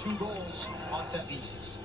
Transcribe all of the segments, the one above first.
2 goals on set pieces.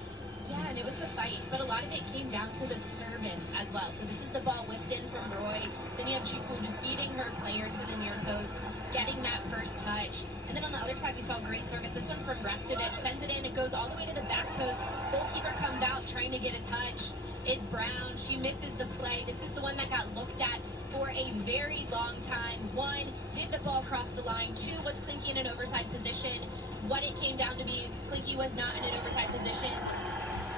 Yeah, and it was the fight, but a lot of it came down to the service as well. So this is the ball whipped in from Roy. Then you have Chukwu just beating her player to the near post, getting that first touch. And then on the other side, we saw great service. This one's from Restovich, sends it in. It goes all the way to the back post. Goalkeeper comes out trying to get a touch. Is Brown. She misses the play. This is the one that got looked at for a very long time. 1, did the ball cross the line? 2, was Klinky in an overside position? What it came down to be, Klinky was not in an overside position.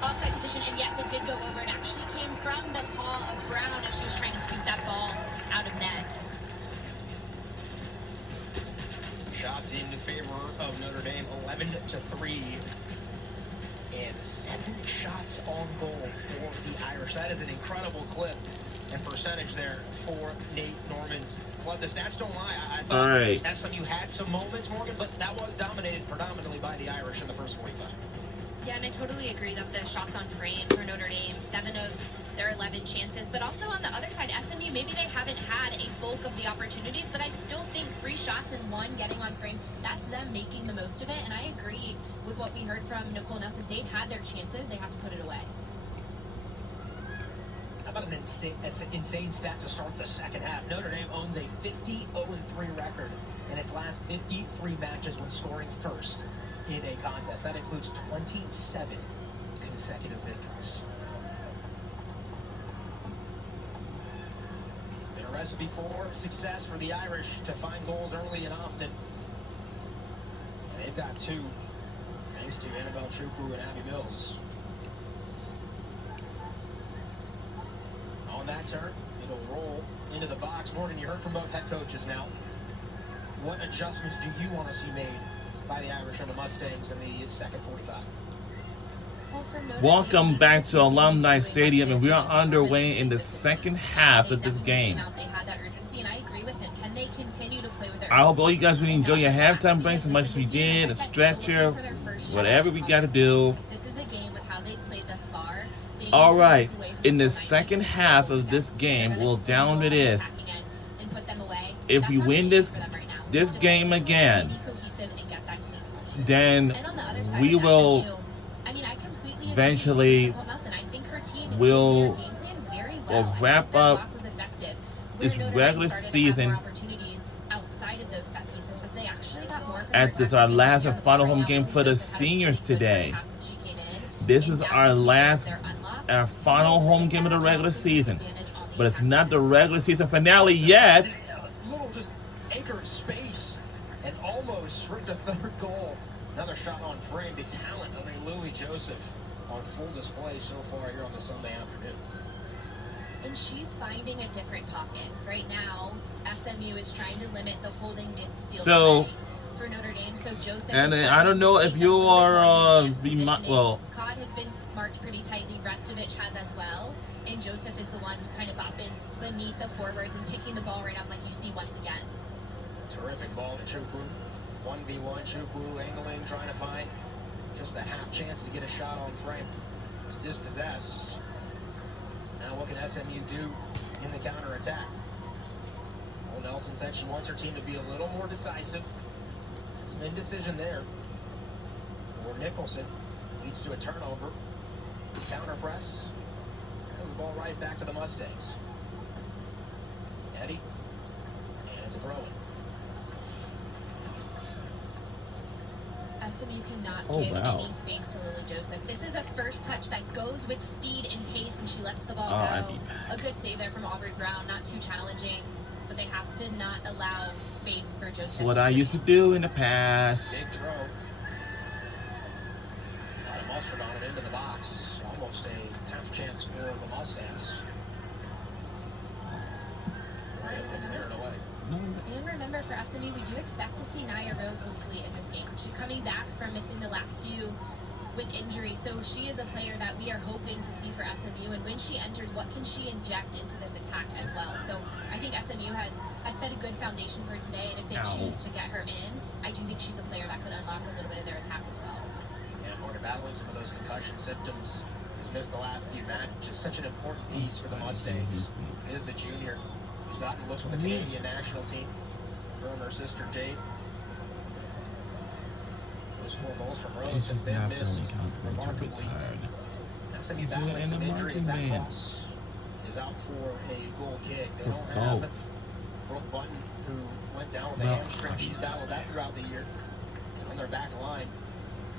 Offside position, and yes, it did go over. It actually came from the paw of Brown as she was trying to sweep that ball out of net. Shots in favor of Notre Dame, 11-3. And 7 shots on goal for the Irish. That is an incredible clip and percentage there for Nate Norman's club. The stats don't lie. I thought SMU had some moments, Morgan, but that was dominated predominantly by the Irish in the first 45. Yeah, and I totally agree that the shots on frame for Notre Dame, 7 of their 11 chances. But also on the other side, SMU, maybe they haven't had a bulk of the opportunities, but I still think 3 shots and 1 getting on frame, that's them making the most of it. And I agree with what we heard from Nicole Nelson. They've had their chances. They have to put it away. How about an insane stat to start the second half? Notre Dame owns a 50-0-3 record in its last 53 matches when scoring first in a contest. That includes 27 consecutive victories. Been a recipe for success for the Irish to find goals early and often. And they've got 2, thanks to Annabelle Chukwu and Abby Mills. On that turn, it'll roll into the box. Morgan, you heard from both head coaches now. What adjustments do you want to see made by the Irish and the Mustangs in the second 45? Welcome back to Alumni Stadium, and we are underway in the second half of this game. I hope all you guys really enjoy your halftime breaks as much as we did, a stretcher, whatever we got to do. All right, in the second half of this game, well, down it is. If we win this game again, then we will eventually wrap up this regular season at this our last and final home game for the seniors today. This is our final home game of the regular season, but it's not the regular season finale yet. Little just anchored space and almost stripped a 3rd goal. Another shot on frame. The talent of a Lily Joseph on full display so far here on the Sunday afternoon. And she's finding a different pocket. Right now, SMU is trying to limit the holding midfield for Notre Dame. So Joseph, and I don't know if you are Cod has been marked pretty tightly. Restovich has as well. And Joseph is the one who's kind of bopping beneath the forwards and picking the ball right up like you see once again. Terrific ball to Chukwu. 1v1, Chukwu angling, trying to find just a half chance to get a shot on frame. Was dispossessed. Now what can SMU do in the counter-attack? Well, Nelson said she wants her team to be a little more decisive. Some indecision there for Nicholson. Leads to a turnover. Counter press. Has the ball right back to the Mustangs. Eddie. And it's a throw-in. SMU cannot give any space to Lily Joseph. This is a first touch that goes with speed and pace, and she lets the ball go. A good save there from Aubrey Brown. Not too challenging, but they have to not allow space for Joseph. That's what I used to do in the past. Big throw. A lot of mustard on it into the box. Almost a half chance for the Mustangs. And remember, for SMU, we do expect to see Nia Rose hopefully in this game. She's coming back from missing the last few with injury, so she is a player that we are hoping to see for SMU. And when she enters, what can she inject into this attack as well? So I think SMU has set a good foundation for today, and if they choose to get her in, I do think she's a player that could unlock a little bit of their attack as well. Yeah, Morgan battling some of those concussion symptoms. Has missed the last few matches. Such an important piece for the Mustangs is the junior who's gotten looks with the Canadian national team. Her and her sister Jade. Those 4 goals from Rose He's have been not missed feeling comfortable to remarkably. retired. SMU He's battling in some the injuries. marching That band. cross is out for a goal kick. They For don't have both. Brooke Button, who went down with a Well, hamstring. She's battled that throughout the year. And on their back line,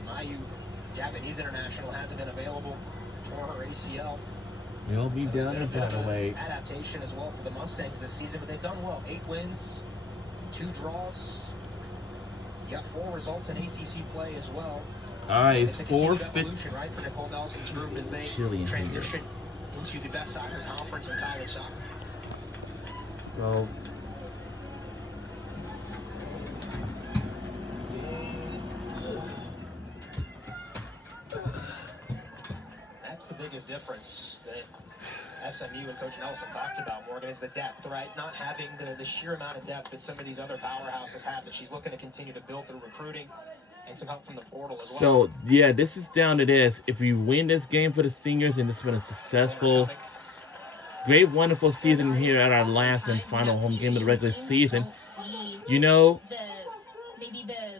Mayu, Japanese international, hasn't been available. Tore her ACL. He'll be So down there's there, been by a the way. adaptation as well for the Mustangs this season, but they've done well. 8 wins, 2 draws. You got 4 results in ACC play as well. All right, it's a continued 4:50. evolution, right, for Nicole Nelson's group as they Chilly in here. transition into the best soccer conference in college soccer. Well, That's the biggest difference that SMU and Coach Nelson talked about, Morgan, is the depth, right? Not having the sheer amount of depth that some of these other powerhouses have, that she's looking to continue to build through recruiting and some help from the portal as well. so yeah, this is down to this. If we win this game for the seniors, and this has been a successful, great, wonderful season here at our last and final home game of the regular season, you know, maybe the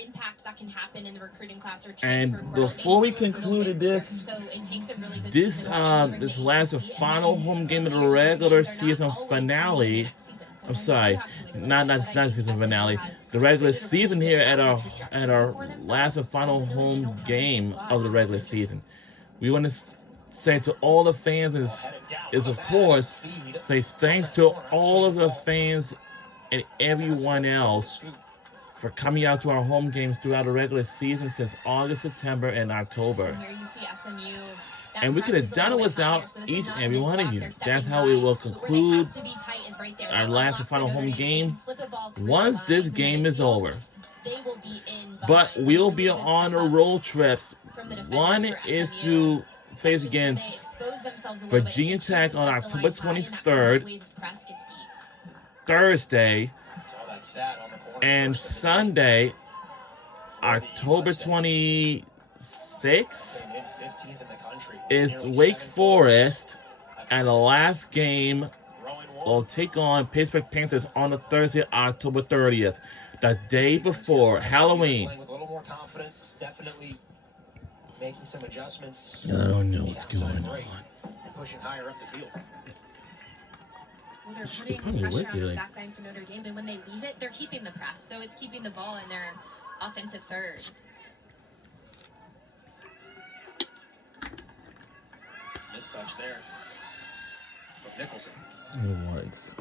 impact that can happen in the recruiting class or and transfer portal before we makes it a little concluded bit bigger. this, So it takes a really good this season entering this the last ACC, and final then home game of the players regular they're not season always gonna win finale. next season. I'm Sometimes sorry, you have to win a little not bit, but I think season SMU finale. has The regular created a season really here good at our trajectory for themselves. last and final Also, knowing they home don't have a game squad of the with regular injuries. season. We want to say to all the fans is of course say thanks to all of the fans and everyone else for coming out to our home games throughout the regular season since August, September, and October. Here you see SMU. That And we press could have is a done it little bit higher, without so this each is not and a every big one of block. you. They're That's stepping how we high. will But where they conclude have to be tight is right there. our They'll last unlock and final for Notre home Dame. They game can slip a ball through once the this lines in the game is midfield. over. They will be in But behind. we'll Really be good on step the up road trips. from the defenders One for is SMU. to That's face just where they against expose themselves a little bit. If Virginia they choose Tech to on set the October line high and that first 23rd, wave of press gets beat. Thursday, Saw that stat on the corner and first of the day Sunday, for the October Mustangs. 26th, Came in 15th in the country. is Nearly Wake 7 Forest, goals. and the last game Growing will one. take on Pittsburgh Panthers on the Thursday, October 30th, the day before Halloween. Playing with a little more confidence, definitely making some adjustments. I don't know The what's halftime going break on. and pushing higher up the field. Well, they're Should be putting probably pressure on this wicked. back line for Notre Dame, and when they lose it, they're keeping the press. So it's keeping the ball in their offensive third. Missed touch there from Nicholson. Once.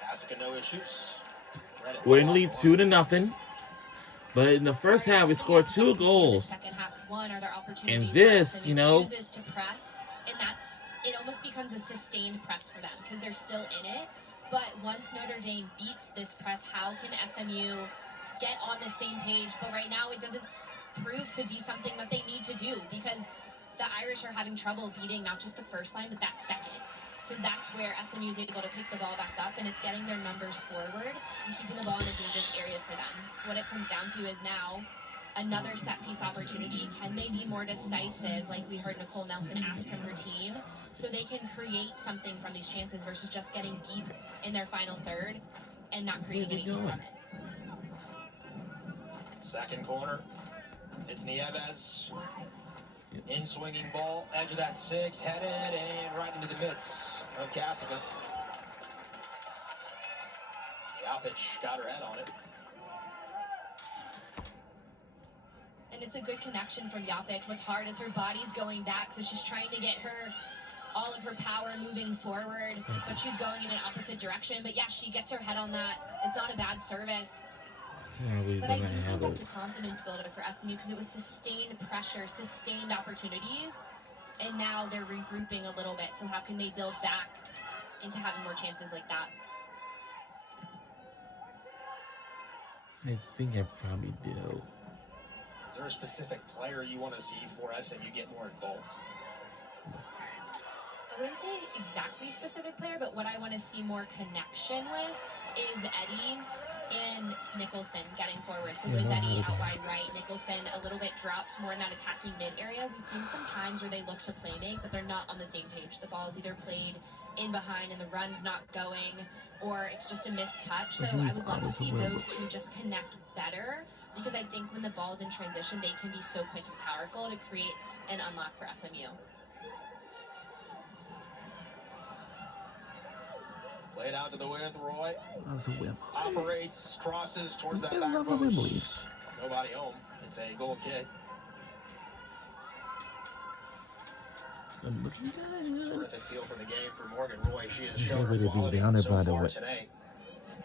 Cassica, no issues. Read it We're in well the lead off 2-0. But in the first half, we scored 2 goals. Second half, one are their opportunities And for this, SMU you know, chooses to press, and that it almost becomes a sustained press for them because they're still in it. But once Notre Dame beats this press, how can SMU get on the same page? But right now, it doesn't prove to be something that they need to do because the Irish are having trouble beating not just the first line, but that second. Because that's where SMU is able to pick the ball back up, and it's getting their numbers forward and keeping the ball in a dangerous area for them. What it comes down to is now another set-piece opportunity. Can they be more decisive, like we heard Nicole Nelson ask from her team, so they can create something from these chances versus just getting deep in their final third and not creating anything from it? Second corner. It's Nieves. In swinging ball, edge of that 6, headed and right into the midst of Cassica. Yapich got her head on it. And it's a good connection from Yapich. What's hard is her body's going back, so she's trying to get all of her power moving forward, but she's going in an opposite direction. But yeah, she gets her head on that. It's not a bad service. But I do think that's a confidence builder for SMU because it was sustained pressure, sustained opportunities, and now they're regrouping a little bit. So how can they build back into having more chances like that? I think I probably do. Is there a specific player you want to see for SMU get more involved? I wouldn't say exactly specific player, but what I want to see more connection with is Eddie and Nicholson getting forward. So Losetti out wide right. Nicholson a little bit dropped more in that attacking mid area. We've seen some times where they look to play make, but they're not on the same page. The ball is either played in behind and the run's not going, or it's just a missed touch. So I would love to see those two just connect better, because I think when the ball's in transition, they can be so quick and powerful to create an unlock for SMU. Played out to the width, Roy. That was a whip. Operates, crosses towards that Yeah, back that was a whip, post. Nobody home. It's a goal kick. Terrific feel for the game for Morgan Roy. She has shown her quality so far today.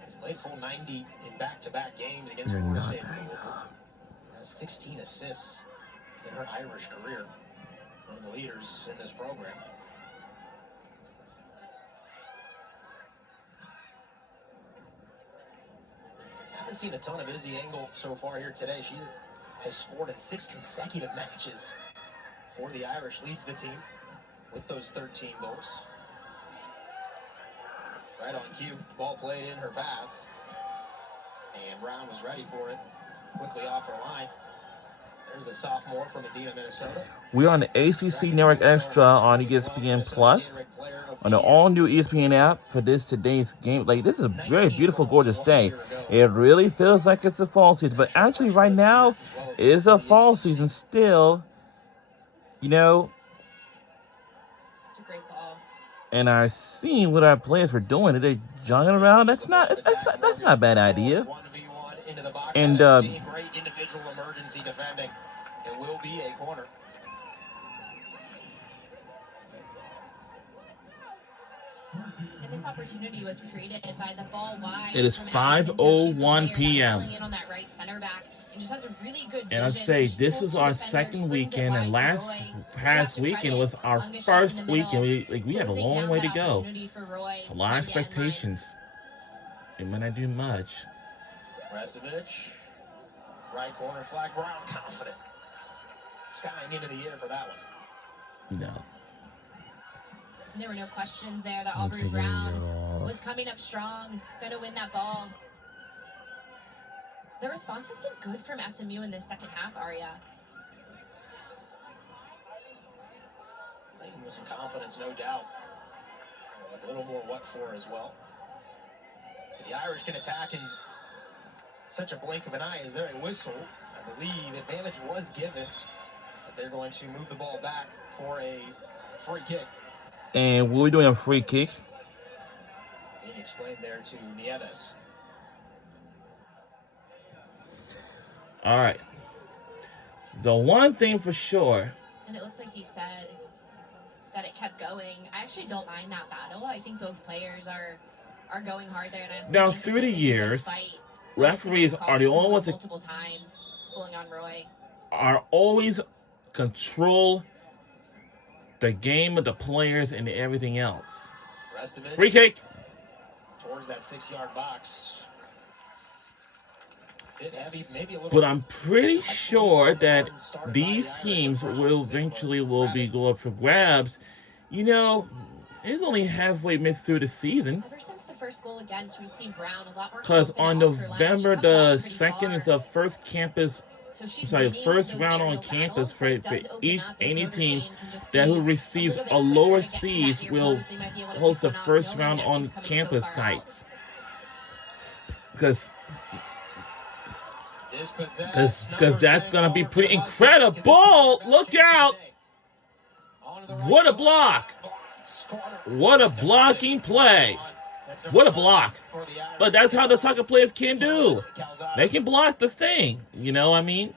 She's played full 90 in back-to-back games against Florida State. Has 16 assists in her Irish career. One of the leaders in this program. Haven't seen a ton of Izzy Engel so far here today. She has scored in 6 consecutive matches for the Irish. Leads the team with those 13 goals. Right on cue. Ball played in her path. And Brown was ready for it. Quickly off her line. There's the sophomore from Medina, Minnesota. We're on the ACC Network Extra on ESPN Plus, on the all-new ESPN app for today's game. Like, this is a very beautiful, gorgeous day. It really feels like it's a fall season, but actually right now it is a fall season still. You know, It's a great ball. and I've seen what our players were doing. They're jogging around. That's not a bad idea. 1v1 into the box. And great individual emergency defending. It will be a corner. And this opportunity was created by the ball wide. It is from Allen, and Josie's the 5:01 player that's p.m. filling in on that right center back, and just has a really good And I vision. say So she this pulls is two our defenders, second swings it weekend, wide and to last Roy. past To weekend credit was our Ungeshan in first the weekend. middle, We have a closing long down way to that go. opportunity for Roy It's a lot of at the end line. expectations. It may not do much. Restovich. Right corner flag. Brown confident. Skying into the air for that one. No. There were no questions there that I'm Aubrey taking Brown it off. was coming up strong, gonna win that ball. The response has been good from SMU in this second half, Aria. Playing with some confidence, no doubt. With a little more what for as well. The Irish can attack in such a blink of an eye. Is there a whistle? I believe advantage was given, but they're going to move the ball back for a free kick. And we're doing a free kick. Being explained there to Nieves. All right. The one thing for sure. And it looked like he said that it kept going. I actually don't mind that battle. I think both players are going hard there. And I Now, think through the it's a good years, fight. referees are the only ones that multiple times pulling on Roy. are always control the game of the players and everything else. Restovich Free kick. towards that 6-yard box. Bit heavy, maybe a little. But I'm pretty sure that these teams will eventually be go up for grabs. You know, it's only halfway through the season. Ever since the first goal against, we've seen Brown a lot more. Because on confident off her line. She November comes out the pretty 2nd is far. the first campus, So she's sorry, winning first those round on aerial campus battles, for but it does open each up if any Notre teams Dame can just that be who receives little bit a quicker lower to get to that seeds near will post. They might be able to host the pick one off, first knowing round that on she's coming so campus far out. sites. Because that's gonna be pretty incredible. Look out! What a block! What a blocking play! What a block! But that's how the soccer players can do. They can block the thing. You know what I mean?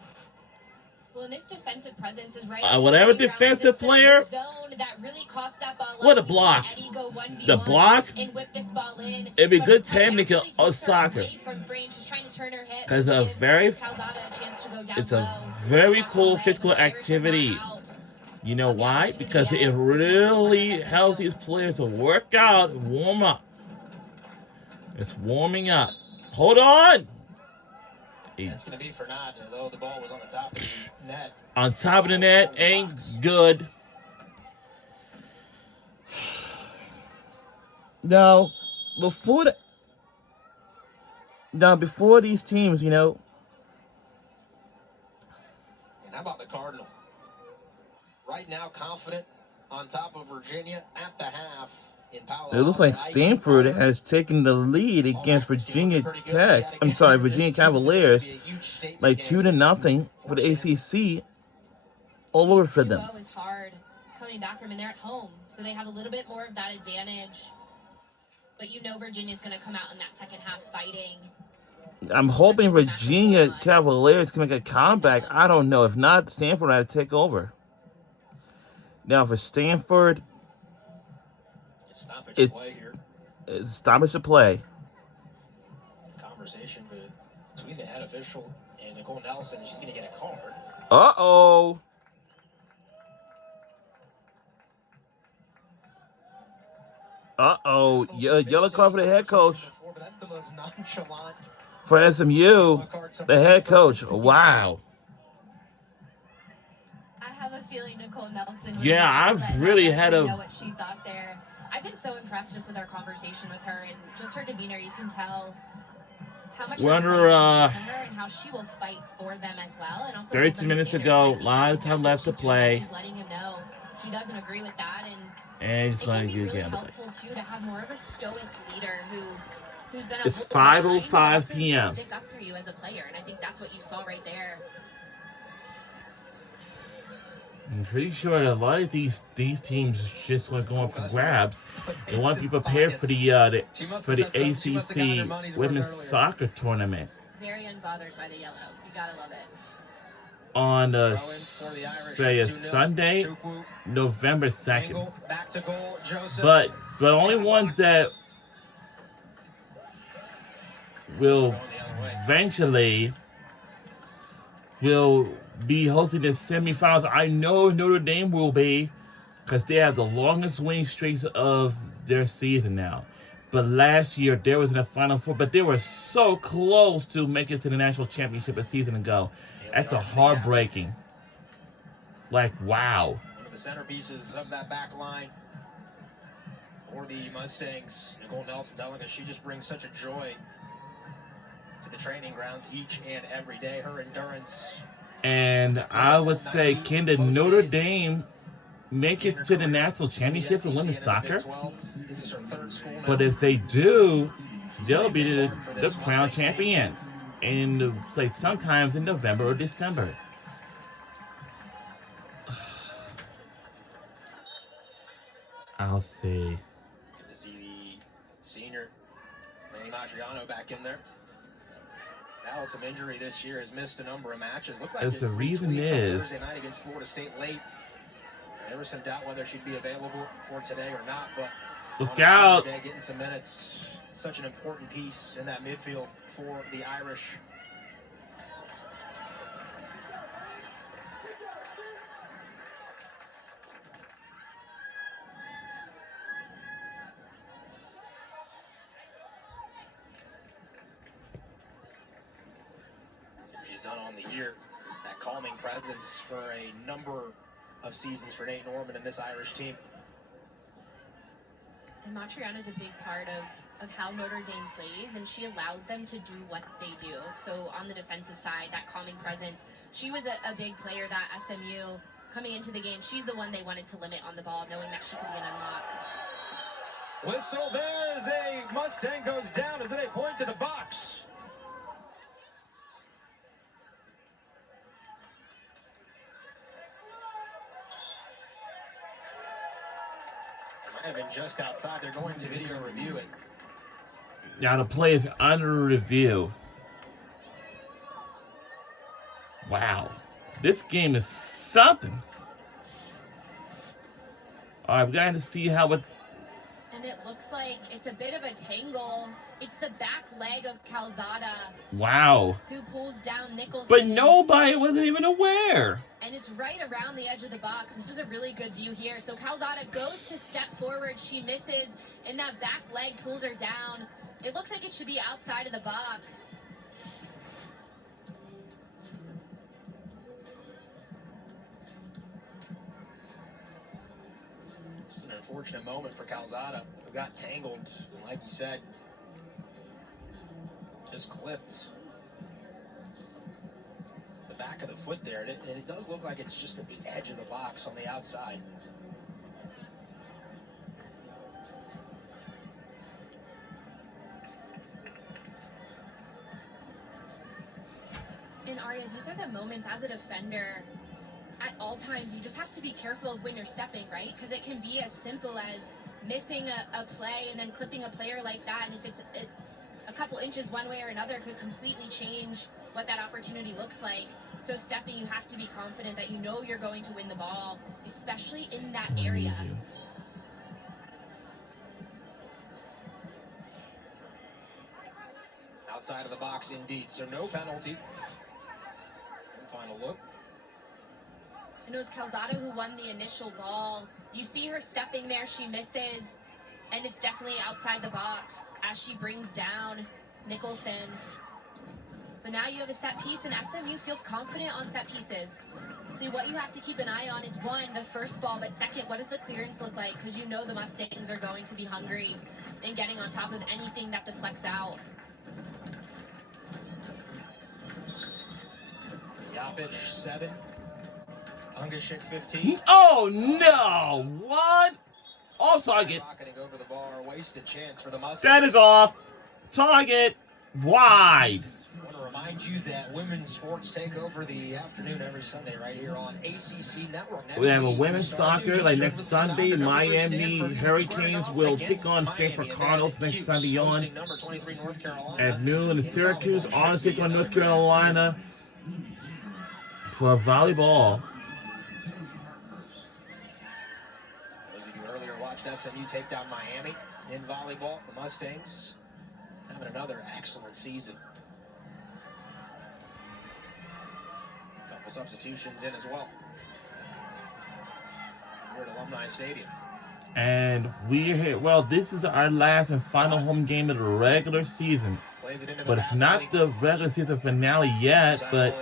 Well, and this defensive presence is right Whatever on the defensive it's the player- zone that really coughs that ball up. What a We saw block. Eddie go 1v1 The block, and whip this ball in. it'd be But good the touch technique actually of takes her soccer. away from frame. She's trying to turn her hips. Because Gives Calzada a chance to go down it's a low. very Off cool away, physical but the Irish are activity. not out. You know why? Because it really helps these players to work out, warm up. It's warming up. Hold on! It's going to be for naught, though the ball was on the top of the net. On top of the net, ain't good. Now, before the... Now, before these teams, you know. And how about the Cardinal? Right now, confident on top of Virginia at the half in Palo It looks like Stanford has taken the lead against Virginia Tech. I'm sorry, Virginia Cavaliers by 2-0 for the ACC. All over for them. 2-0 is hard coming back from, and they're at home, so they have a little bit more of that advantage. But you know Virginia's going to come out in that second half fighting. I'm hoping Virginia Cavaliers can make a comeback. I don't know. If not, Stanford had to take over. Now for Stanford, it's stoppage to play. Conversation between the head official and Nicole Nelson. She's going to get a card. Uh-oh. Uh-oh. Yellow card for the head coach. That's the most nonchalant for SMU, the head coach. Wow. I have a feeling Nicole Nelson. Yeah, I've really had a. Know what she thought there. I've been so impressed just with our conversation with her and just her demeanor. You can tell how much we're under to her and how she will fight for them as well. And also 32 minutes to go. A lot of time left to play. She's letting him know she doesn't agree with that, and he's it letting can be you really gamble. helpful too to have more of a stoic leader who's gonna. It's 5:05 p.m. Stick up for you as a player, and I think that's what you saw right there. I'm pretty sure that a lot of these teams just want to go up for grabs. They want to be prepared for the ACC women's soccer tournament. Very unbothered by the yellow. You gotta love it. On say a Sunday, November 2nd. But only ones that will eventually be hosting the semifinals. I know Notre Dame will be, because they have the longest winning streaks of their season now. But last year, there was in the Final Four, but they were so close to make it to the national championship a season ago. That's a heartbreaking. Like, wow. One of the centerpieces of that back line for the Mustangs, Nicole Nelson, telling us she just brings such a joy to the training grounds each and every day. Her endurance. And I would say, can the Notre Dame make it to the national championship for women's soccer? But if they do, they'll be the crown champion in, say, sometimes in November or December. I'll see. Good to see the senior Lanny Matriano back in there. Battled some injury this year, has missed a number of matches. Looked like as the reason is Thursday night against Florida State late. There was some doubt whether she'd be available for today or not, but look out! Day, getting some minutes, such an important piece in that midfield for the Irish. She's done on the year, that calming presence for a number of seasons for Nate Norman and this Irish team. And Matriana is a big part of how Notre Dame plays, and she allows them to do what they do. So on the defensive side, that calming presence. She was a big player that SMU, coming into the game, she's the one they wanted to limit on the ball, knowing that she could be an unlock. Whistle, there's a Mustang goes down. Is it a point to the box? Might have been just outside. They're going to video review it. Now the play is under review. Wow. This game is something. All right, we got to see how it... And it looks like it's a bit of a tangle. It's the back leg of Calzada. Wow. Who pulls down Nicholson. But nobody wasn't even aware. And it's right around the edge of the box. This is a really good view here. So Calzada goes to step forward. She misses, and that back leg pulls her down. It looks like it should be outside of the box. It's an unfortunate moment for Calzada, who got tangled, and like you said, Just clipped the back of the foot there. And it does look like it's just at the edge of the box on the outside. And Arya, these are the moments as a defender, at all times, you just have to be careful of when you're stepping, right? Because it can be as simple as missing a play and then clipping a player like that. And if it's a couple inches one way or another, could completely change what that opportunity looks like. So stepping, you have to be confident that you know you're going to win the ball, especially in that area. Outside of the box, indeed. So no penalty. Final look. And it was Calzada who won the initial ball. You see her stepping there, she misses, and it's definitely outside the box as she brings down Nicholson. But now you have a set piece, and SMU feels confident on set pieces. So what you have to keep an eye on is, one, the first ball, but second, what does the clearance look like? Because you know the Mustangs are going to be hungry and getting on top of anything that deflects out. Jopic 7, Ungashik 15. Oh no! What? Off target. Rocketing over the bar, a wasted chance for the Mustangs. That is off. Target wide. I want to remind you that women's sports take over the afternoon every Sunday right here on ACC Network. We have a women's soccer like next Sunday. Miami Hurricanes will take on Stanford Cardinals next Sunday on at noon. And Syracuse on take on North Carolina for volleyball. Those of you earlier watched SMU take down Miami in volleyball. The Mustangs having another excellent season. Couple substitutions in as well. We're at Alumni Stadium. And we're here. Well, this is our last and final home game of the regular season. But it's not the regular season finale yet. But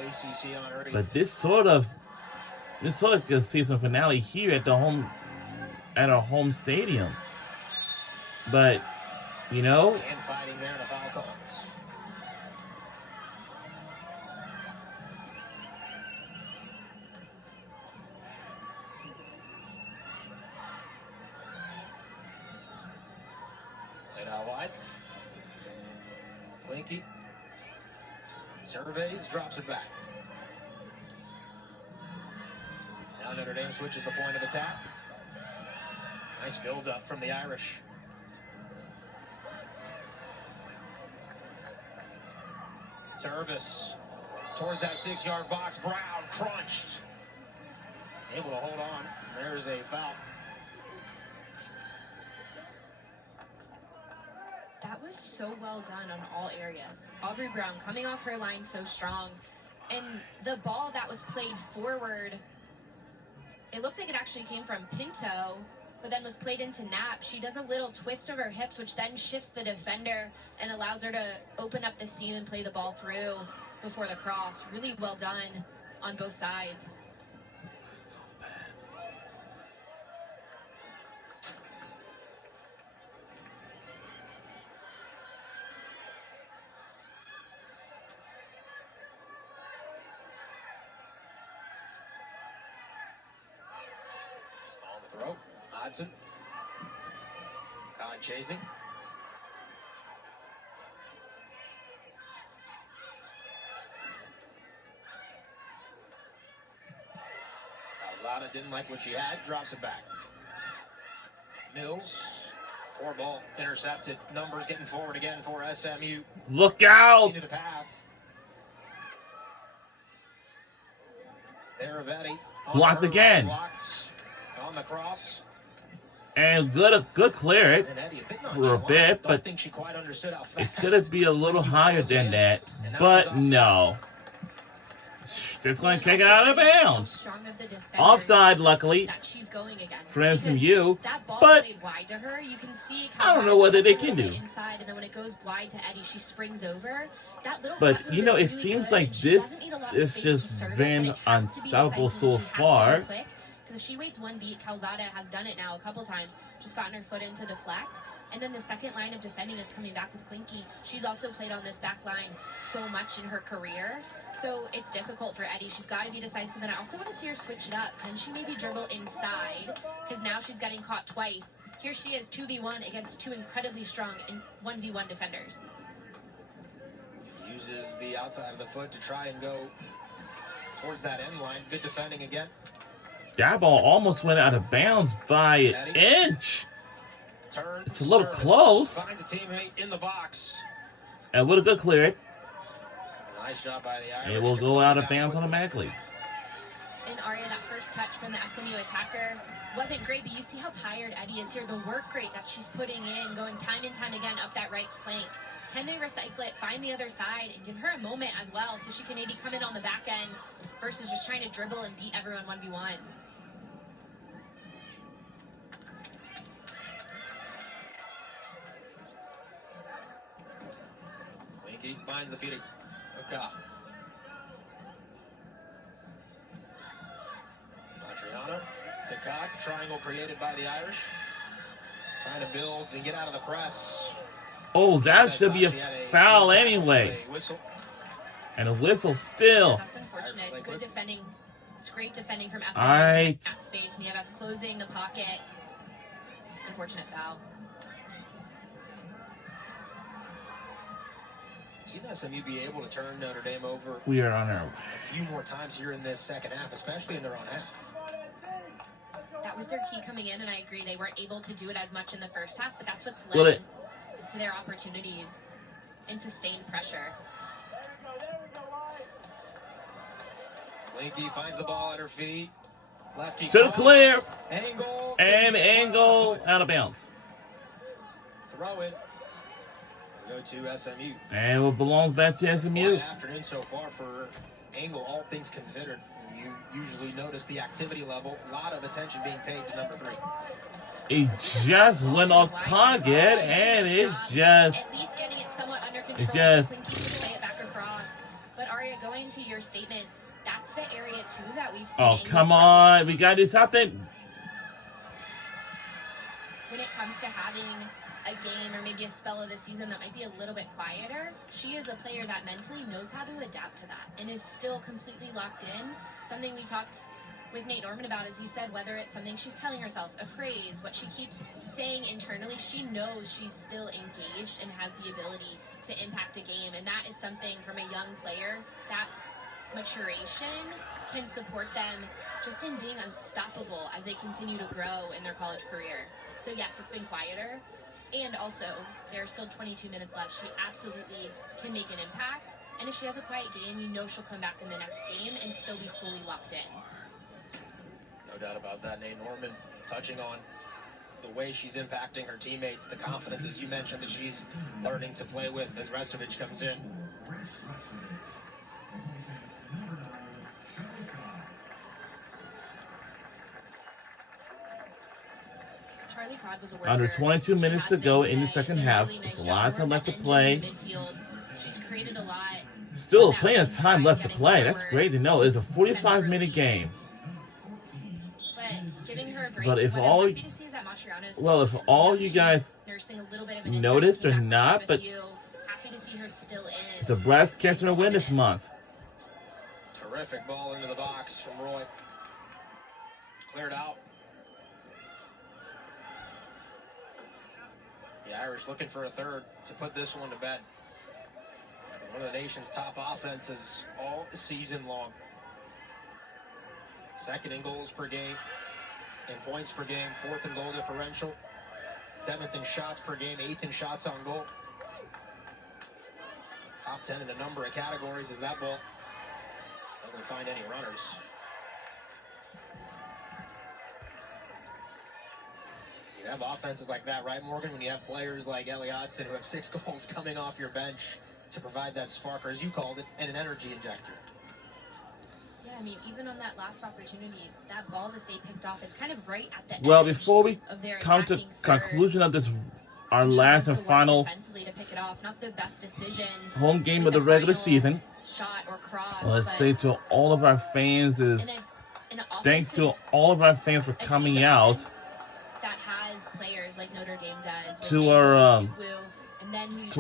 this sort of the season finale here at our home stadium. But you know, and fighting there in the foul calls. Laid out wide. Blinky surveys, drops it back. Now Notre Dame switches the point of attack. Nice build up from the Irish. Service towards that 6-yard box. Brown crunched. Able to hold on. There's a foul. That was so well done on all areas. Aubrey Brown coming off her line so strong. And the ball that was played forward, it looks like it actually came from Pinto, but then was played into Knapp. She does a little twist of her hips, which then shifts the defender and allows her to open up the seam and play the ball through before the cross. Really well done on both sides. Throw. Hodson. Codd chasing. Calzada didn't like what she had. Drops it back. Mills. Poor ball. Intercepted. Numbers getting forward again for SMU. Look out! Into the path. There, Vetti. Blocked again. Blocked. On the cross. And good clear it for a bit, but it should be a little higher than that. But no. It's going to take it out of bounds. Offside, luckily, for SMU. But I don't know whether they can do. But, you know, it seems like this has just been unstoppable so far. Because if she waits one beat, Calzada has done it now a couple times, just gotten her foot in to deflect. And then the second line of defending is coming back with Klinke. She's also played on this back line so much in her career. So it's difficult for Eddie. She's got to be decisive. And I also want to see her switch it up. Can she maybe dribble inside? Because now she's getting caught twice. Here she is, 2v1 against two incredibly strong 1v1 defenders. She uses the outside of the foot to try and go towards that end line. Good defending again. That ball almost went out of bounds by an inch. Turn, it's a little service, close. Finds a teammate in the box. And would have good clear it. Nice shot by the Irish. It will go out of bounds automatically. And Aria, that first touch from the SMU attacker wasn't great, but you see how tired Eddie is here. The work rate that she's putting in, going time and time again up that right flank. Can they recycle it, find the other side, and give her a moment as well so she can maybe come in on the back end versus just trying to dribble and beat everyone 1v1. Klinke finds the feet of Oka. Adriano to Cock. Triangle created by the Irish. Trying to build and get out of the press. Oh, that should be a foul anyway. And a whistle still. That's unfortunate. It's good defending. It's great defending from SMU. Alright. That space, and you have us closing the pocket. Unfortunate foul. Seen SMU be able to turn Notre Dame over We are on our a few more times here in this second half, especially in their own half. That was their key coming in, and I agree they weren't able to do it as much in the first half, but that's what's led to their opportunities and sustained pressure. Klinke finds the ball at her feet. Lefty to the clear. Angle. And angle out of bounds. Throw it. Go to SMU. And it belongs back to SMU. Good afternoon so far for Angle, all things considered. You usually notice the activity level. A lot of attention being paid to number 3. It just went off target, and it just... At least getting it somewhat under control. It just... So Klinke can play it back across. But Aria, going to your statement, that's the area, too, that we've seen... Oh, come on. We got to do something. When it comes to having a game or maybe a spell of the season that might be a little bit quieter, she is a player that mentally knows how to adapt to that and is still completely locked in. Something we talked with Nate Norman about is he said whether it's something she's telling herself, a phrase, what she keeps saying internally, she knows she's still engaged and has the ability to impact a game. And that is something from a young player, that maturation can support them just in being unstoppable as they continue to grow in their college career. So yes, it's been quieter. And also, there are still 22 minutes left. She absolutely can make an impact. And if she has a quiet game, you know she'll come back in the next game and still be fully locked in. No doubt about that. Nate Norman touching on the way she's impacting her teammates, the confidence, as you mentioned, that she's learning to play with as Restovich comes in. Charlie Codd was a worker. Under 22 minutes to go in the second half. There's a lot of time left to play. She's created a lot. Still plenty of time left to play. That's great to know. It's a 45-minute game. But giving her a break. But if all, well, if all you guys noticed or not, but it's a brass catcher win this month. Terrific ball into the box from Roy. Cleared out. The Irish looking for a third to put this one to bed. One of the nation's top offenses all season long. Second in goals per game, in points per game, fourth in goal differential, seventh in shots per game, eighth in shots on goal. Top 10 in a number of categories as that ball doesn't find any runners. You have offenses like that, right, Morgan? When you have players like Eliotson who have 6 goals coming off your bench to provide that spark, or as you called it, and an energy injector. Yeah, I mean, even on that last opportunity, that ball that they picked off, it's kind of right at the well, edge before we of their come to attacking conclusion of this, our last and final to pick it off. Not the best decision home game of the regular season, shot or cross, let's say to all of our fans is thanks to all of our fans for coming out. That has players like Notre Dame does. To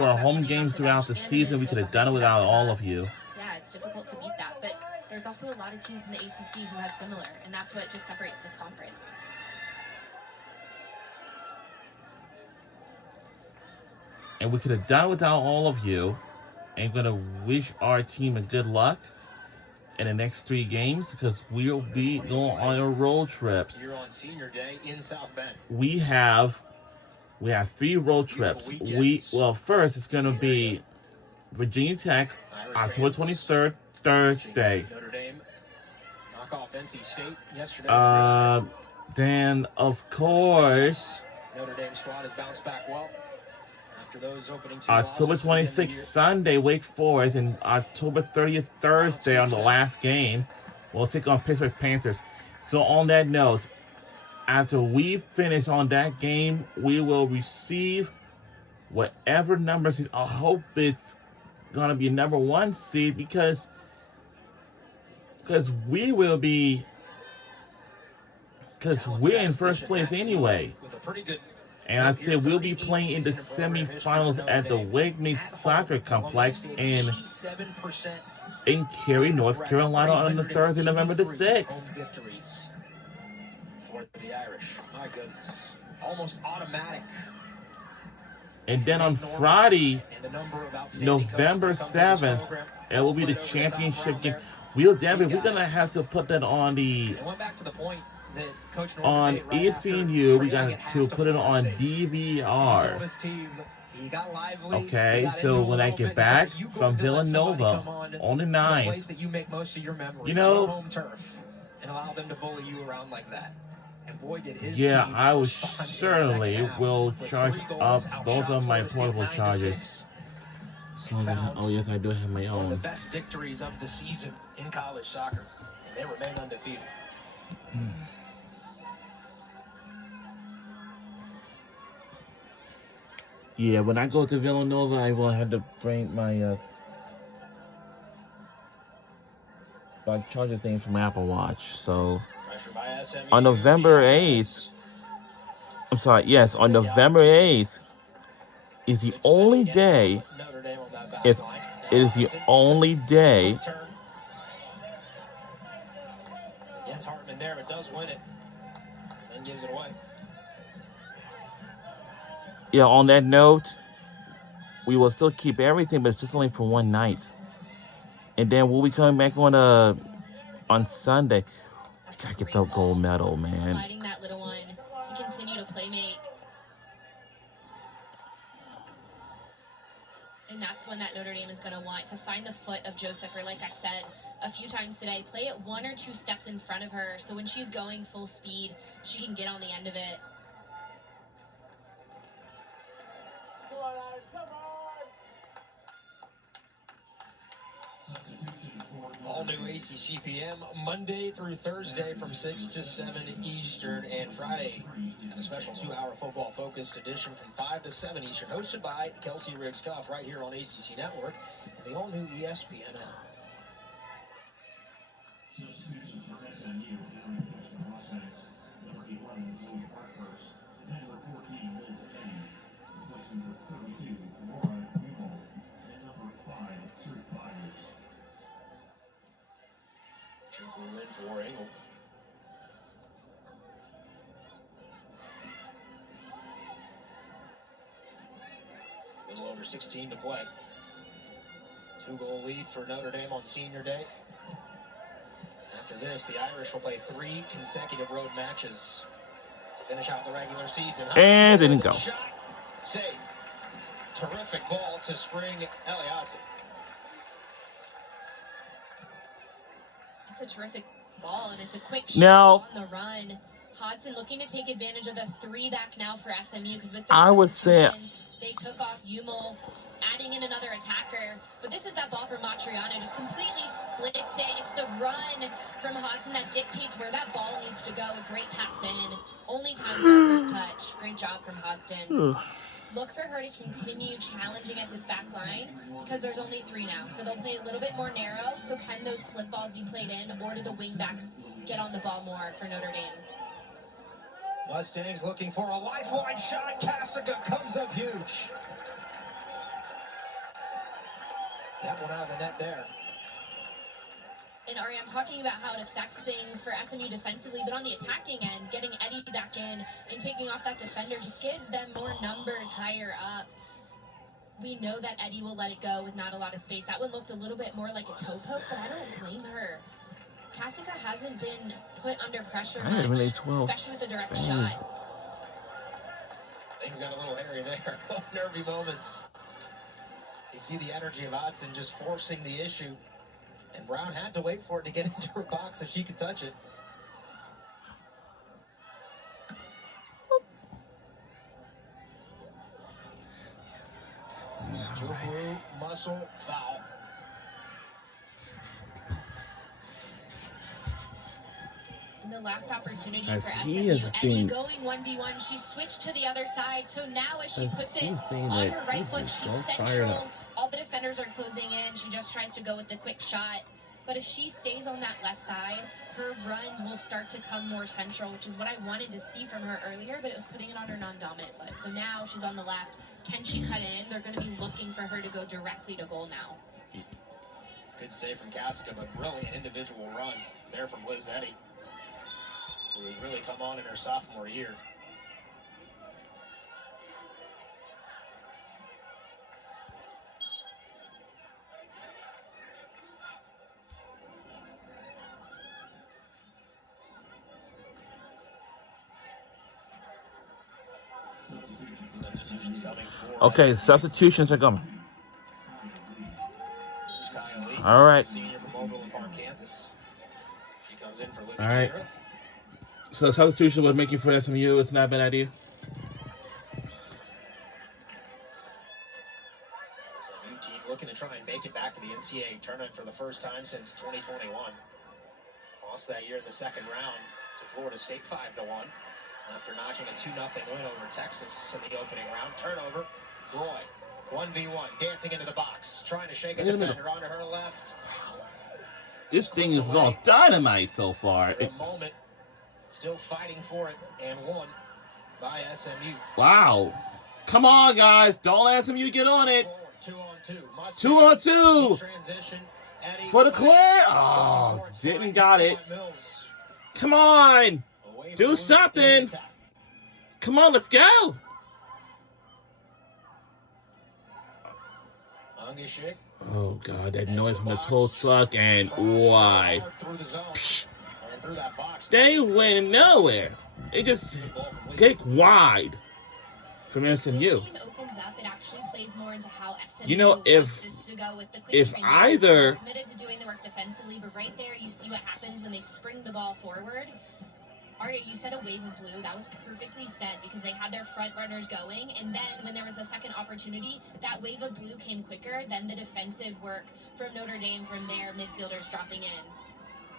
our home games throughout the season. We could have done it without all of you. Yeah, it's difficult to beat that, but there's also a lot of teams in the ACC who have similar, and that's what just separates this conference. And we could have done it without all of you. And going to wish our team a good luck in the next 3 games because we'll be going on our road trips. You're on senior day in South Bend. We have 3 road trips. First it's going to be Virginia Tech, October 23rd, Thursday. Notre Dame knock off NC State yesterday. Then of course Notre Dame squad has bounced back well. Those opening 2 October losses 26th, Sunday, Wake Forest, and October 30th, Thursday, on the last game, we'll take on Pittsburgh Panthers. So on that note, after we finish on that game, we will receive whatever number seed. I hope it's going to be number 1 seed because we will be, because we're in first place anyway. With a pretty good. And I'd say we'll be playing in the semifinals at the Wegmans Soccer Complex in Cary, North Carolina on the Thursday, November the 6th. Victories for the Irish. My goodness. Almost automatic. And then on Friday, November 7th, it will be the championship game. We're going to have to put that on the... On ESPNU, we got to put it on DVR. Okay, so when I get back from Villanova on the 9th, you know, yeah, I will certainly will charge up both of my portable chargers. So, oh yes, I do have my own. One of the best victories of the season in college soccer, and they remain undefeated. Yeah, when I go to Villanova, I will have to bring my charger thing from Apple Watch. So on November 8th, I'm sorry, yes, on November 8th is the only day. It is the only day. Jens Hartman there, but does win it, then gives it away. Yeah, on that note, we will still keep everything, but it's just only for one night. And then we'll be coming back on Sunday. I gotta get that gold medal, man. Sliding that little one to continue to play make. And that's when that Notre Dame is going to want to find the foot of Joseph, or like I said a few times today, play it 1 or 2 steps in front of her, so when she's going full speed, she can get on the end of it. All new ACC PM Monday through Thursday from 6 to 7 Eastern, and Friday a special 2-hour football focused edition from 5 to 7 Eastern, hosted by Kelsey Riggs-Cuff right here on ACC Network and the all new ESPN app. Substitutions for SMU, mustangs. Number 11, Zoe Parkhurst. And number 14, Liz Eddy. Replacing number 32, Laura Newell. And number 5, Truth Byers. Chukwu in for Engel. A little over 16 to play. 2-goal lead for Notre Dame on senior day. After this, the Irish will play 3 consecutive road matches to finish out the regular season. And didn't go. Shot, safe. Terrific ball to Spring Eliassi. It's a terrific ball, and it's a quick shot Now, on the run. Hodson looking to take advantage of the 3-back now for SMU, because with the I would say they took off Umel, adding in another attacker. But this is that ball from Matriano, just completely splits it. It's the run from Hodson that dictates where that ball needs to go. A great pass in. Only time for a first touch. Great job from Hodson. Look for her to continue challenging at this back line, because there's only 3 now. So they'll play a little bit more narrow. So can those slip balls be played in, or do the wing backs get on the ball more for Notre Dame? Mustangs looking for a lifeline shot. Kasiga comes up huge. That one out of the net there. And Ari, I'm talking about how it affects things for SMU defensively, but on the attacking end, getting Eddie back in and taking off that defender just gives them more numbers higher up. We know that Eddie will let it go with not a lot of space. That one looked a little bit more like a toe poke, but I don't blame her. Kasiga hasn't been put under pressure much, especially with the direct shot. Things got a little hairy there. Nervy moments. You see the energy of Odson just forcing the issue. And Brown had to wait for it to get into her box so she could touch it. Chukwu, muscle, foul. And the last opportunity for SMU, Eddie going 1v1, she switched to the other side, so now as she puts it on her right foot, she's central. All the defenders are closing in, she just tries to go with the quick shot. But if she stays on that left side, her runs will start to come more central, which is what I wanted to see from her earlier, but it was putting it on her non-dominant foot. So now she's on the left. Can she cut in? They're going to be looking for her to go directly to goal now. Good save from Kasiga, but brilliant individual run there from Liz Eddy, who has really come on in her sophomore year. Okay, substitutions are coming. All right. All right. So substitution would make you for SMU. It's not a bad idea. SMU team looking to try and make it back to the NCAA tournament for the first time since 2021. Lost that year in the second round to Florida State 5-1 after notching a 2-0 win over Texas in the opening round. Turnover. Roy, 1v1, dancing into the box, trying to shake a defender onto her left. This thing is all dynamite so far. For a moment, still fighting for it, and won by SMU. Wow. Come on, guys. Don't let SMU get on it. 2-on-2. 2-on-2. Transition. For the clear. Oh, didn't got it. Come on. Do something. Come on, let's go. Oh, God, that noise from the tow truck and why? They went nowhere. It just kicked wide from SMU. You know, if either committed to doing the work defensively, but right there you see what happens when they spring the ball forward. Aria, you said a wave of blue. That was perfectly set because they had their front runners going, and then when there was a second opportunity, that wave of blue came quicker than the defensive work from Notre Dame from their midfielders dropping in.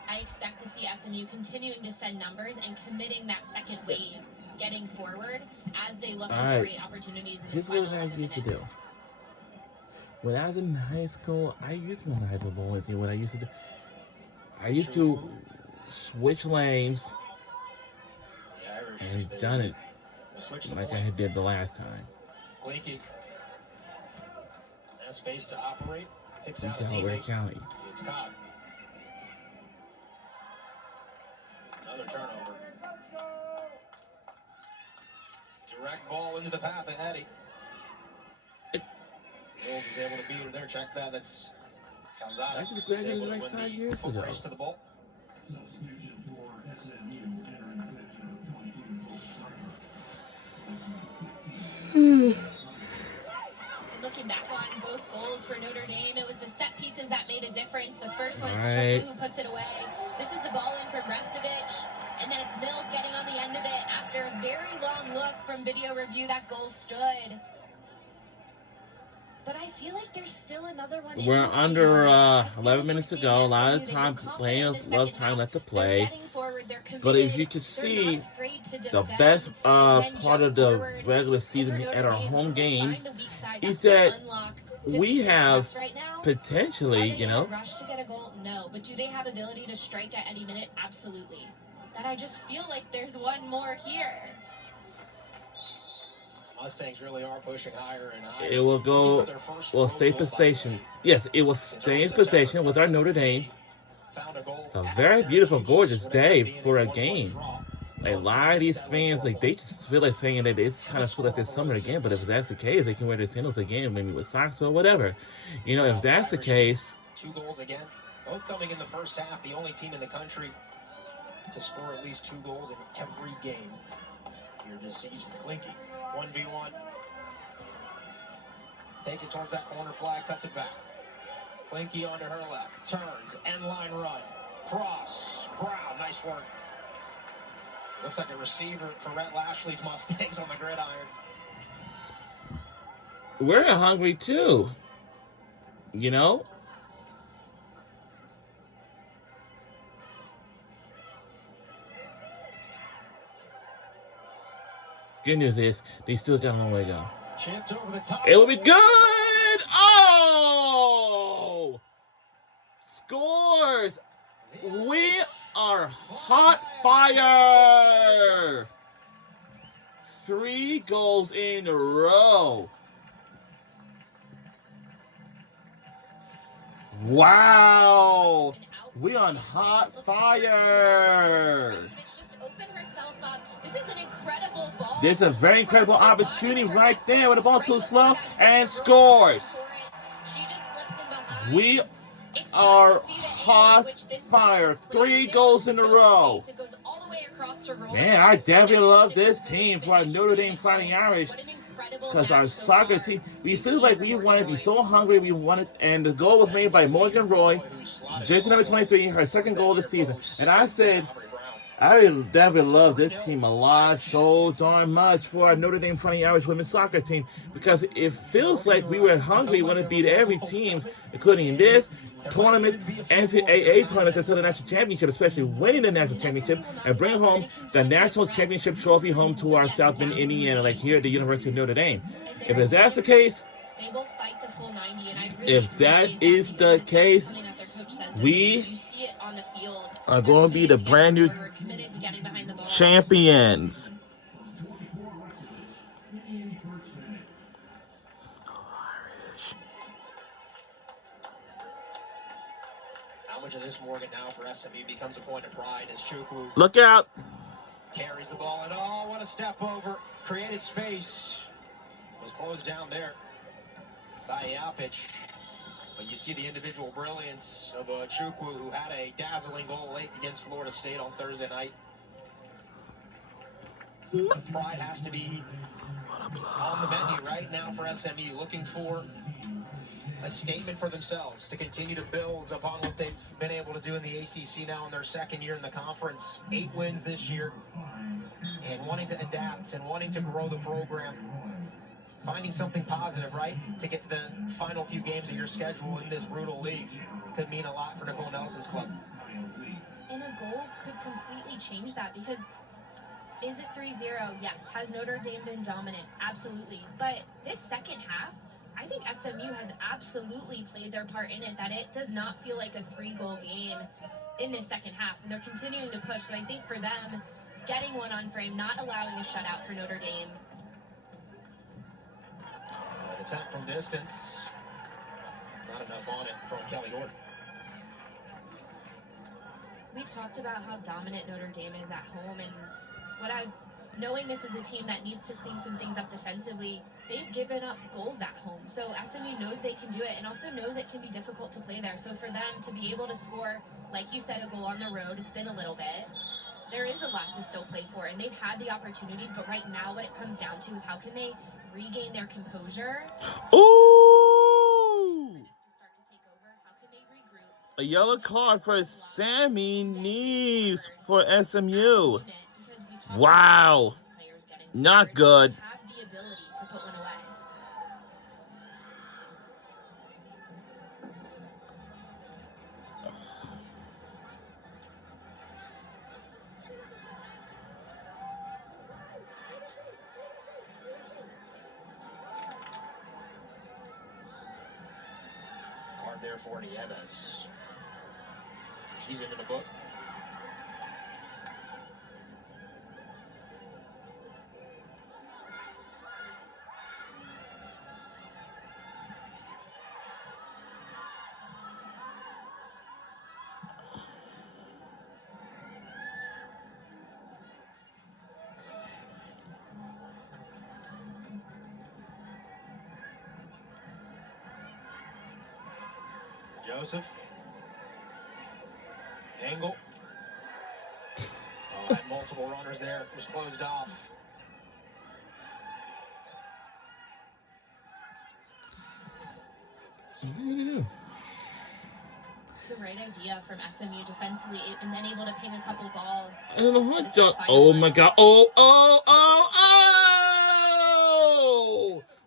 I expect to see SMU continuing to send numbers and committing that second wave, getting forward as they look to create opportunities in this final 11 minutes. When I was in high school, I used my knife ball with you. What I used to do, I used to switch lanes. And he's done it like I did the last time. Gleeky has space to operate. Picks out a Delaware teammate. County. It's Cobb. Another turnover. Direct ball into the path of Eddie. Wolves is able to beat him there. Check that. That's Calzada. I just graduated like 5 years ago. Race to the ball. Substitution for SMU entering the pitch, number 22, Looking back on both goals for Notre Dame, it was the set pieces that made a difference. The first one, it's Chukwu who puts it away. This is the ball in from Restovich, and then it's Mills getting on the end of it. After a very long look from video review, that goal stood. But I feel like there's still another one. We're under 11 minutes to go. A lot of time, plenty of time left to play. But as you can see, the best part of the regular season at our home games is that we have potentially, you know. Rush to get a goal? No, but do they have ability to strike at any minute? Absolutely. that I just feel like there's one more here. Mustangs really are pushing higher and higher. It will go, will stay possession. Yes, it will stay in possession with our Notre Dame. It's a very beautiful, gorgeous day for a game. Like, a lot of these fans, like, they just feel like saying that it's kind of feel like this summer again. But if that's the case, they can wear their sandals again, maybe with socks or whatever. You know, if that's the case. 2 goals again, both coming in the first half. The only team in the country to score at least 2 goals in every game here this season. Clinky, 1v1. Takes it towards that corner flag, cuts it back. Clinky onto her left, turns, end line run, cross, Brown, nice work. Looks like a receiver for Rhett Lashley's Mustangs on the gridiron. We're hungry too, you know? Good news is they still got a long way to go. Chipped over the top. It will be good! Oh! Scores! We are hot fire! 3 goals in a row. Wow! We on hot fire! This is an incredible ball. There's a very incredible opportunity right there with the ball too slow and scores. We are hot fire. 3 goals in a row. Man, I definitely love this team for our Notre Dame Fighting Irish. Because our soccer team, we feel like we want to be so hungry. We wanted, and the goal was made by Morgan Roy, jersey number 23, her second goal of the season. And I said, I definitely love this team a lot, so darn much for our Notre Dame Fighting Irish women's soccer team, because it feels like we were hungry, want to beat every team, including in this tournament, NCAA tournament, that's the national championship, especially winning the national championship and bring home the national championship trophy home to our South Bend, Indiana, like here at the University of Notre Dame. If that's the case, if that is the case, we are going to be the brand new champions. How much of this, Morgan, now for SMU becomes a point of pride as Chukwu Look out! carries the ball, and oh, what a step over. Created space. Was closed down there by Yapich. But you see the individual brilliance of Chukwu, who had a dazzling goal late against Florida State on Thursday night. Pride has to be on the menu right now for SMU, looking for a statement for themselves to continue to build upon what they've been able to do in the ACC now in their second year in the conference. 8 wins this year, and wanting to adapt and wanting to grow the program. Finding something positive, right, to get to the final few games of your schedule in this brutal league could mean a lot for Nicole Nelson's club. And a goal could completely change that, because is it 3-0? Yes. Has Notre Dame been dominant? Absolutely. But this second half, I think SMU has absolutely played their part in it, that it does not feel like a 3-goal game in this second half. And they're continuing to push. So I think for them, getting one on frame, not allowing a shutout for Notre Dame. Attempt from distance. Not enough on it from Kelly Gordon. We've talked about how dominant Notre Dame is at home, and knowing this is a team that needs to clean some things up defensively, they've given up goals at home. So SMU knows they can do it, and also knows it can be difficult to play there. So for them to be able to score, like you said, a goal on the road, it's been a little bit. There is a lot to still play for, and they've had the opportunities, but right now what it comes down to is how can they regain their composure. Ooh! Start to take over. How can they regroup? A yellow card for Sammy Neves for SMU. Wow. Not good. Have the ability to put one away. Hard there for Nieves. So she's into the book. Joseph. Angle. Oh, had multiple runners there. It was closed off. What are you gonna do? It's the right idea from SMU defensively, and then able to ping a couple balls. I don't know what. Oh my God! Oh!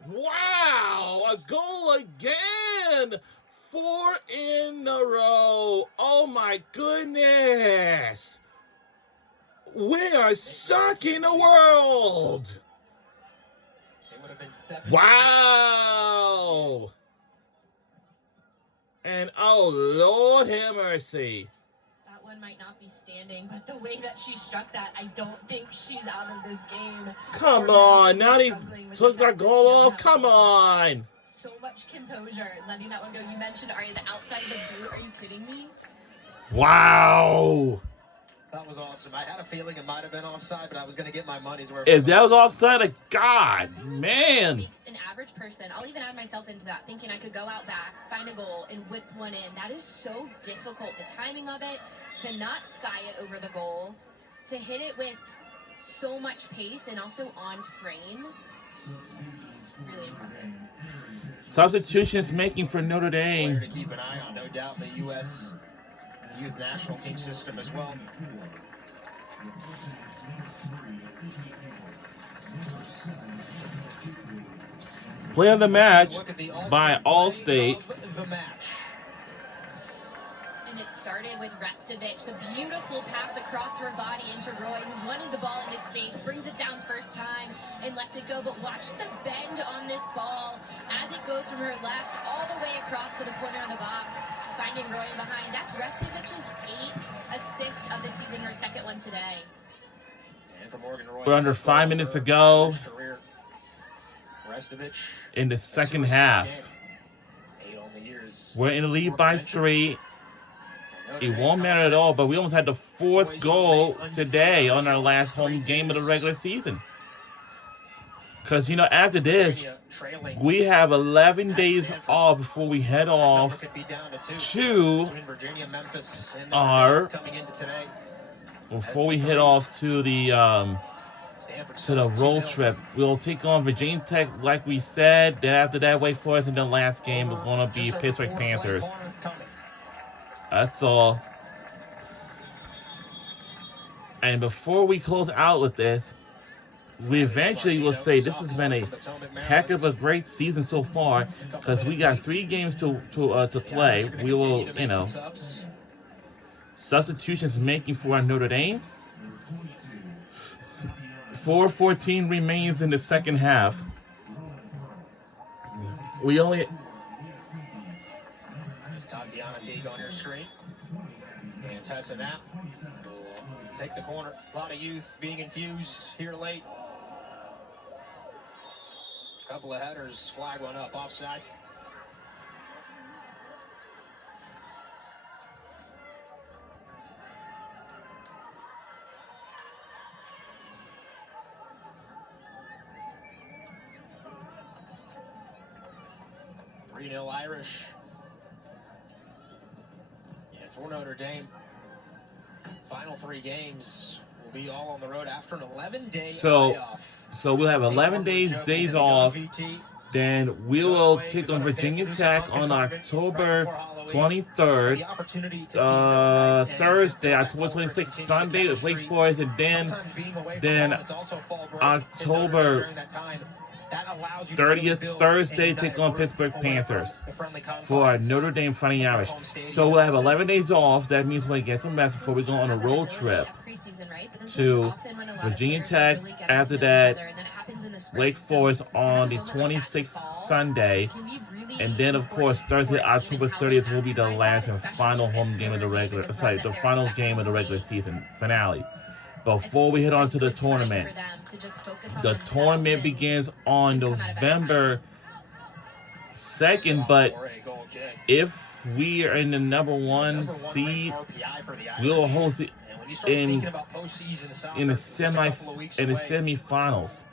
Wow! A goal again! 4 in a row. Oh my goodness! We are shocking the world. It would have been 7. Wow! And oh Lord have mercy. That one might not be standing, but the way that she struck that, I don't think she's out of this game. Come on, now they took that goal off. Come on. So much composure, letting that one go. You mentioned, are you the outside of the boot? Are you kidding me? Wow. That was awesome. I had a feeling it might have been offside, but I was going to get my money's worth. If that was offside, God, man. Makes an average person, I'll even add myself into that, thinking I could go out back, find a goal, and whip one in. That is so difficult. The timing of it, to not sky it over the goal, to hit it with so much pace and also on frame. Really impressive. Substitutions making for Notre Dame. Player to keep an eye on, no doubt, in the U.S. youth national team system as well. Play of the match by Allstate. And it started with Restovich, a beautiful pass across her body into Roy, who wanted the ball into space, brings it down first time and lets it go. But watch the bend on this ball as it goes from her left all the way across to the corner of the box, finding Roy behind. That's Restovich's 8th assist of the season, her 2nd one today. And for Morgan Roy, We're under 5 minutes to go Restovich in the second half. 8 on the years. We're in the lead by 3. It won't matter at all, but we almost had the 4th goal today on our last home game of the regular season. Because, you know, after this, we have 11 days off before we head off to our, before we head off to the road trip. We'll take on Virginia Tech, like we said. Then after that, Wake Forest, and the last game we're going to be Pittsburgh Panthers. That's all. And before we close out with this, we eventually will say this has been a heck of a great season so far, because we got 3 games to play. We will, you know, substitutions making for our Notre Dame. 4:14 remains in the second half. We only. Tatiana Teague on your screen. And Tessa Knapp will take the corner. A lot of youth being infused here late. Couple of headers, flag one up, offside. Irish. And for Notre Dame, final 3 games will be all on the road after an 11-day layoff. So we'll have 11 days off. Then we will take on Virginia Tech on October 23rd. Thursday, October 26th, Sunday with Wake Forest, and then October 30th, Thursday, take on Pittsburgh Panthers for our Notre Dame Fighting Irish. So we'll have 11 days off. That means we'll get some rest before we go on a road trip to Virginia Tech. After that, Wake Forest on the 26th Sunday. And then, of course, Thursday, October 30th will be the last and final home game of the the final game of the regular season finale. Before we head on to the tournament. The tournament begins on November 2nd, but if we are in the number 1 seed, we'll host it in the semifinals.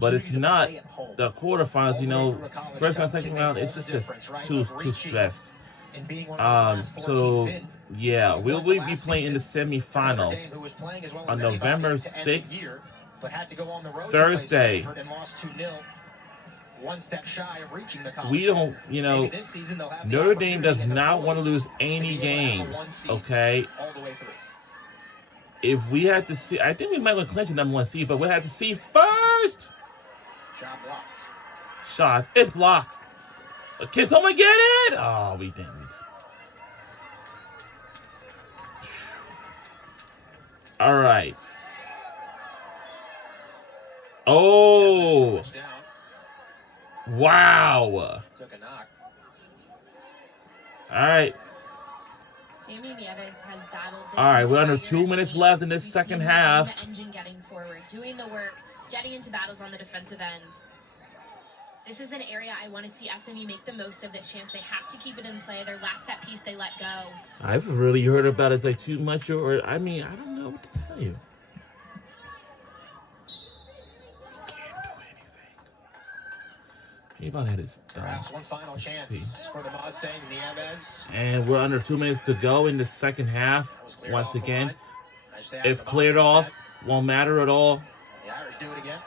But it's not the quarterfinals, you know. First round, second round, it's just too stressed. in being one of those last 4 teams So in. yeah, He we'll went to be last playing in the season for Notre Dame, semifinals who was playing as well as on anybody November to end the 6th, year, but had to go on the road Thursday. to play Stanford and lost 2-0, one step shy of reaching the college. We don't, you know, Maybe this season they'll have the Notre Dame does opportunity and not the want to poise lose to any be able to have a games, 1 seed okay? all the way through. If we had to see, I think we might want to clinch the number 1 seed, but we had to see first. Shot blocked. Shot, it's blocked. Can someone get it? Oh, we didn't. All right. Oh, Switched down, wow. took a knock. All right. Sammy Nieves has battled this. All right, we're under entire 2 minutes game. left in this We've second seen him in half. The engine getting forward, doing the work, getting into battles on the defensive end. This is an area I want to see SMU make the most of this chance. They have to keep it in play. Their last set piece, they let go. I've really heard about it like too much, or I mean, I don't know what to tell you. You can't do anything. Maybe that is done. Perhaps one final Let's chance see. for the Mustangs. Nieves. And we're under 2 minutes to go in the second half. That was cleared Once off the again, line. I just say it's out of the cleared box off. set. Won't matter at all. The Irish do it again.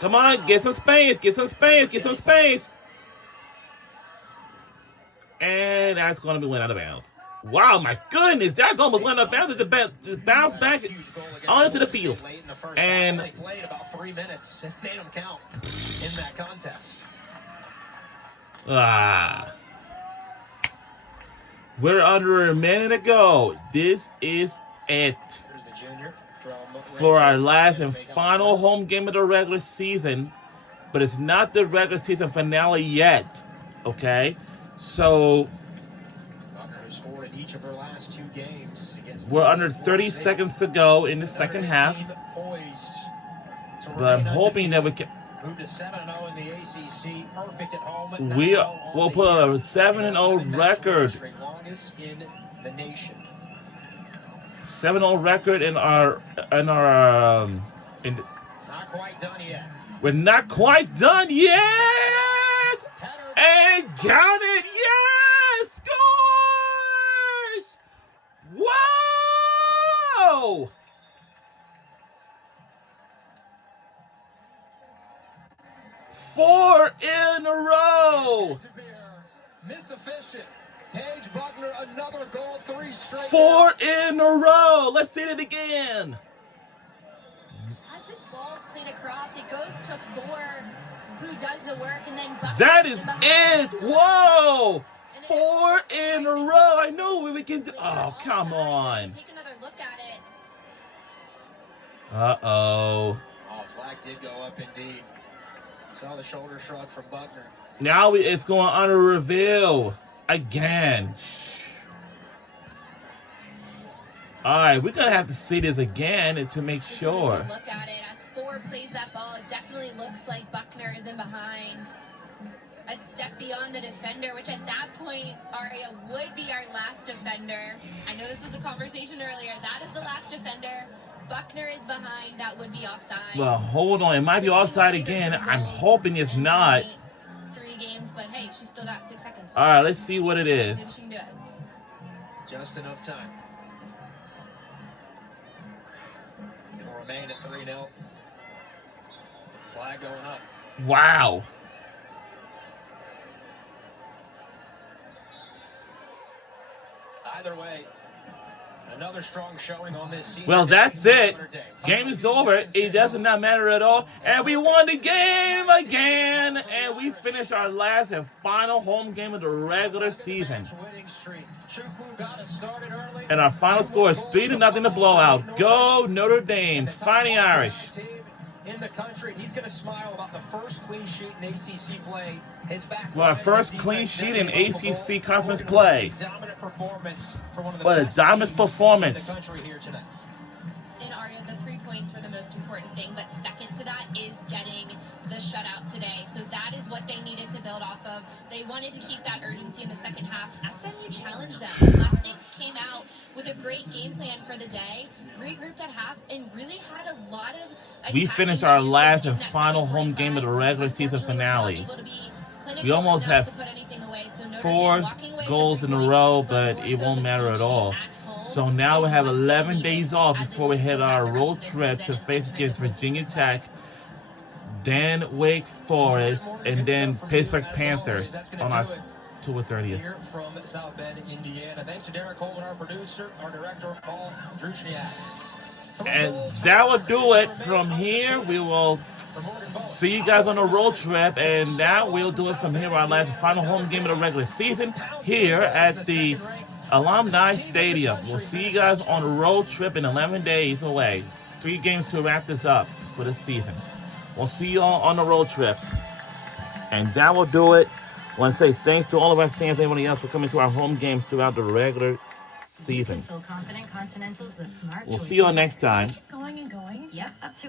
Come on, get some space, get some space, get some space. And that's going to be went out of bounds. Wow, my goodness, that's almost went out of bounds. Just bounced back Huge goal against onto the Florida field. State late in the first And- half. They played about 3 minutes and made them count in that contest. We're under a minute to go. This is it Here's the junior from for our Rancho last to and make up final the home game of the regular season. But it's not the regular season finale yet. Okay? So Buckner has scored in each of her last 2 games against we're under Florida 30 State. seconds to go in the Notre second Dame half. team poised to But I'm remain hoping that we undefeated. can. Moved to 7-0 in the ACC, perfect at home. We'll put a 7-0 record. Longest in the nation. 7-0 record in our Not quite done yet. we're not quite done yet. Header. And count it, yes! Scores! Wow! Four in a row! Miss efficient. Paige Buckner, another goal, 3 straight. 4 in a row! Let's see it again. As this ball is played across, it goes to 4, who does the work, and then Buckner That is is behind. it! Whoa! 4 in a row! I know we can do. Oh, come on. Take another look at it. Uh-oh. Oh, flag did go up indeed. Saw the shoulder shrug from Buckner. Now it's going on a reveal again. All right, we're gonna have to see this again and to make This is a sure. good look at it. As 4 plays that ball, it definitely looks like Buckner is in behind. A step beyond the defender, which at that point, Aria would be our last defender. I know this was a conversation earlier. That is the last defender. Buckner is behind. That would be offside. Well, hold on. It might be offside again. I'm hoping it's not. 3 games, but hey, she's still got 6 seconds. All right, let's see what it is. Maybe she can do it. Just enough time. It will remain at 3-0. Flag going up. Wow. Either way, another strong showing on this season. Well, that's it. Game is over. It does not matter at all. And we won the game again. And we finished our last and final home game of the regular season. And our final score is 3-0 to blowout. Go Notre Dame. Fighting Irish. In the country, he's going to smile about the first clean sheet in ACC play. His back Well, our first clean sheet in ACC conference play. Dominant performance for one of the What a best dominant teams performance. in the country here tonight. In Aria, the 3 points were the most important thing, but second to that is getting the shutout today. So that is what they needed to build off of. They wanted to keep that urgency in the second half. SMU challenged them. Mustangs came out with a great game plan for the day, regrouped at half, and really had a lot of We attacking finished our chances last in and that final second home game of the regular season Unfortunately, we were not finale. able to be clinical We almost enough have to put anything away, so Notre 4 Dame walking away with goals the in a 3 row, points, but more it so won't the matter at clean all. sheet at home So now we is have what they 11 needed days off as they before we look to hit close out our the rest road of this trip to season face and try against the Virginia postseason Tech, spot. then Wake Forest, Morgan, and good then stuff from Pittsburgh you, as Panthers always. That's on gonna do it October 30th. here from South Bend, Indiana. Thanks to Derek Coleman, our producer, our director, Paul Drushniak. And that will do it. From here, we will see you guys on the road trip, and that will do it from here. Our last final home game of the regular season here at the Alumni Stadium. We'll see you guys on the road trip in 11 days away. 3 games to wrap this up for the season. We'll see you all on the road trips. And that will do it. I want to say thanks to all of our fans and everybody else for coming to our home games throughout the regular season. Feel confident Continental's the smart We'll choice see you all in next tires. time. Going and going. Yep, up to